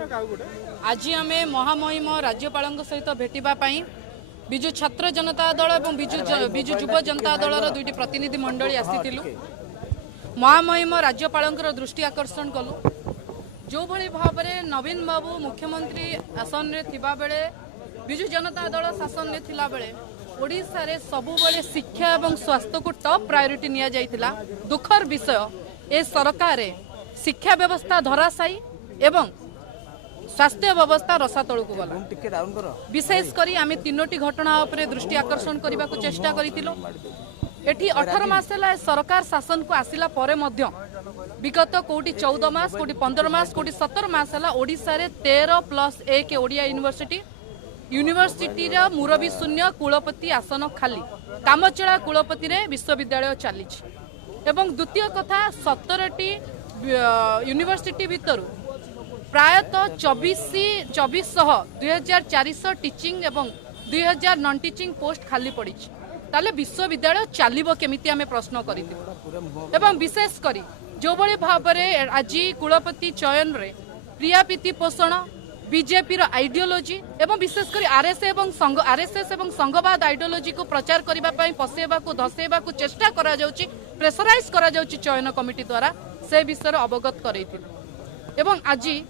आज आम महामहिम राज्यपाल सहित भेटा विजु छात्र जनता दल और विजु युव जनता दल दुईटी प्रतिनिधि मंडली आसीलु। महामहिम राज्यपाल दृष्टि आकर्षण कलु जो भली भाव में नवीन बाबू मुख्यमंत्री आसन में थिबा बेले विजु जनता दल शासन में थिला बेले ओडिशा रे सबुबले शिक्षा और स्वास्थ्य को टॉप प्रायोरिटी निया जाइथिला। दुखर विषय ए सरकार शिक्षा व्यवस्था धराशायी एवं स्वास्थ्य व्यवस्था रसातल को गला। विशेषकर आम तीनोटी घटना उपरे दृष्टि आकर्षण करने को चेष्टा करितिलो। एठी 18 मास सरकार शासन को आसिला परे मध्य विगत कोटी 14 मास कोटी 15 मास कोटी 17 मास ओडिशा रे 13+1 ओडिया यूनिवर्सिटी मुरबी शून्य कुलपति आसन खाली कामचला कुलपति रे विश्वविद्यालय चली। एवं द्वितीय कथा 17टी यूनिवर्सिटी भितर प्रायतः 2400 टीचिंग एवं 2000 नॉन टीचिंग पोस्ट खाली पड़ी। ताले विश्वविद्यालय चलिबो केमिति आमे प्रश्न करितु। एवं विशेष करी जो बळे भाबरे आज कुलपति चयन रे प्रियापीति पोषण बीजेपी रो आइडियोलॉजी एवं विशेषकर आरएसएस एवं संघवाद आइडियोलॉजी को प्रचार करबा पई पसेबा को धसेबा को चेष्टा करा जाउची, प्रेशराइज करा जाउची चयन कमिटी द्वारा से विषय अवगत करैथिलु। एवं आज